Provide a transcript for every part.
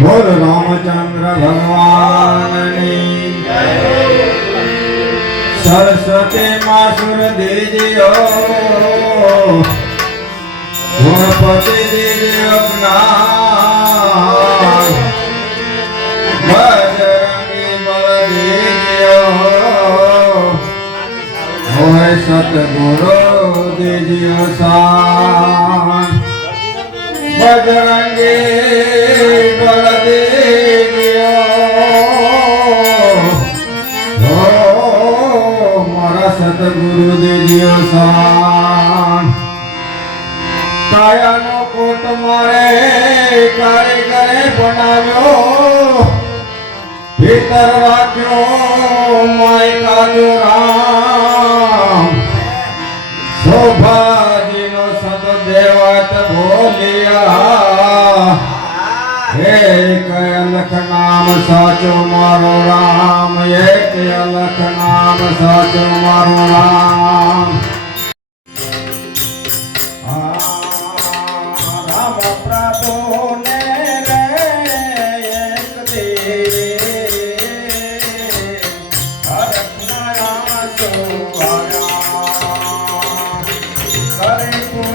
बोल रामचंद्र भगवान सरस्वती माँ सुर दीजियो गुणपति अपना बजरंगी बल सतगुरु दीजियो सान बजरंगी દિવસાન કાયાનો કોટ મારે કારીગરે બનાવ્યો. ભીતર રાખ્યો, માય કાજો રામ. શોભાજીનો સત દેવત ભોલિયા હે કલખ નામ સાચો મારો રામ, હે કલખ નામ સાચો મારો રામ. Hare Krishna. É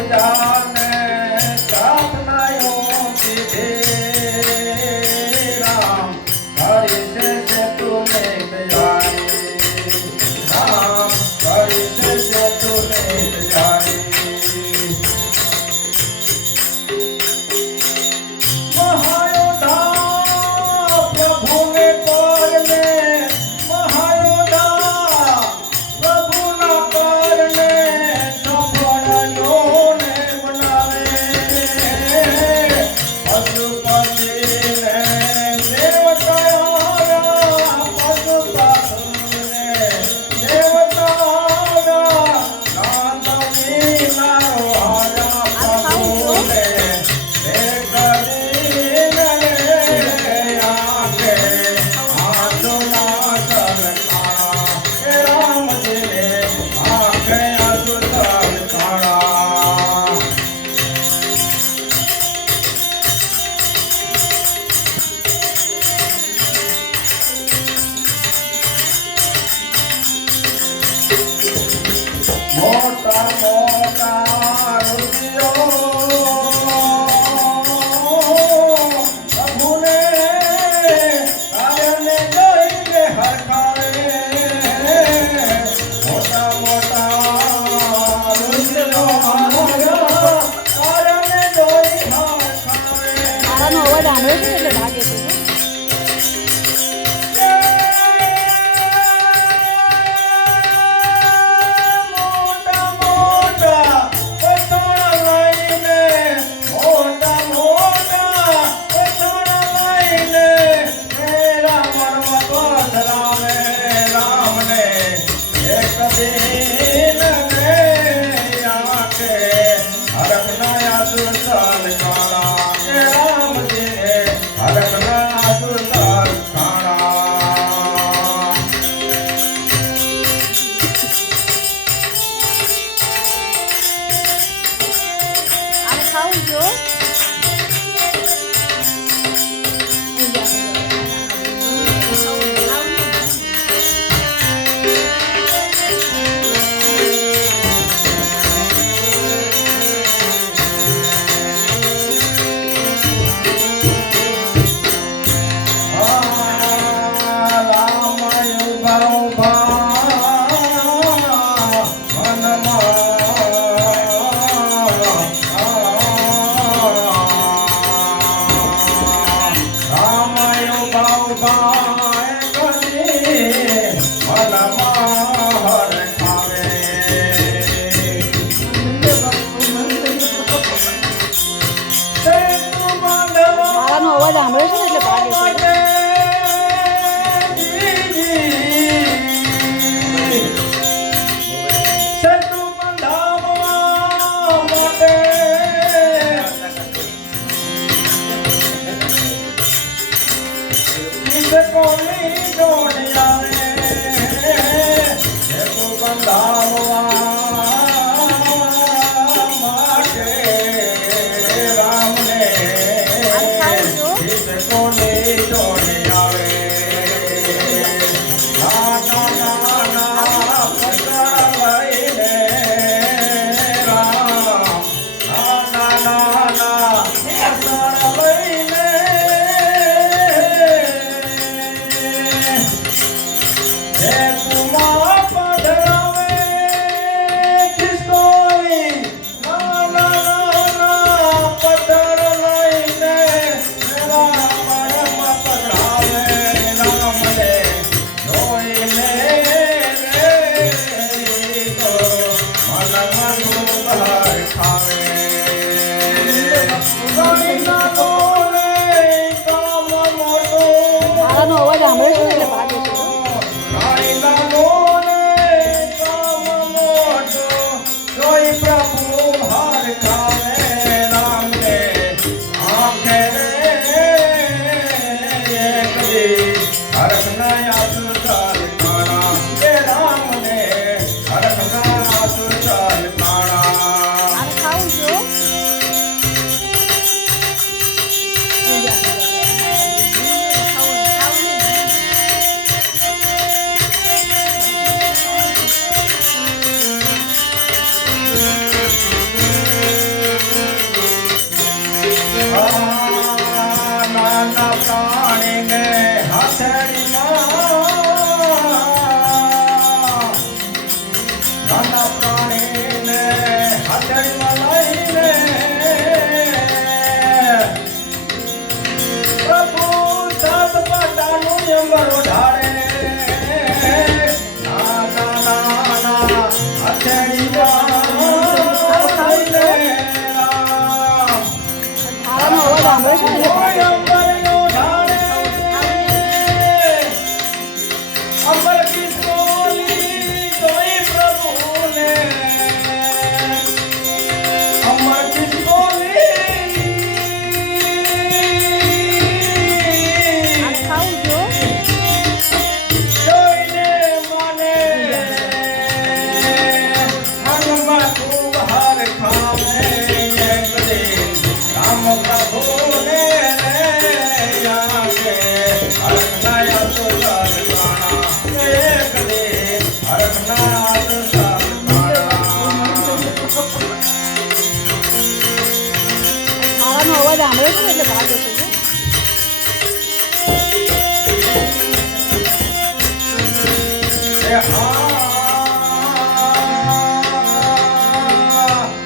我两边是那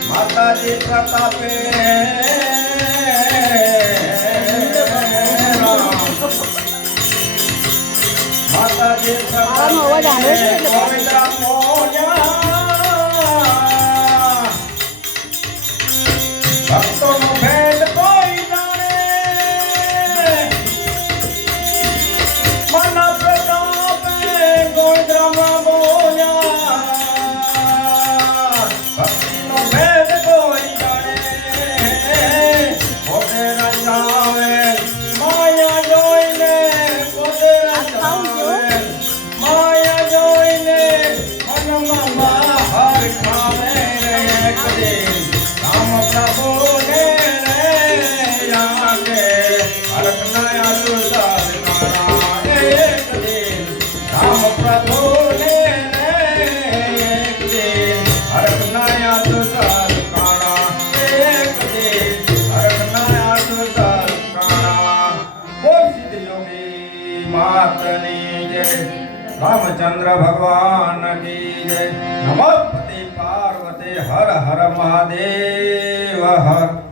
માતાજી પ્રતાપે. માતાજી પ્રતાપે. रामचंद्र भगवान की जय। नमो पार्वती हर हर महादेव हर।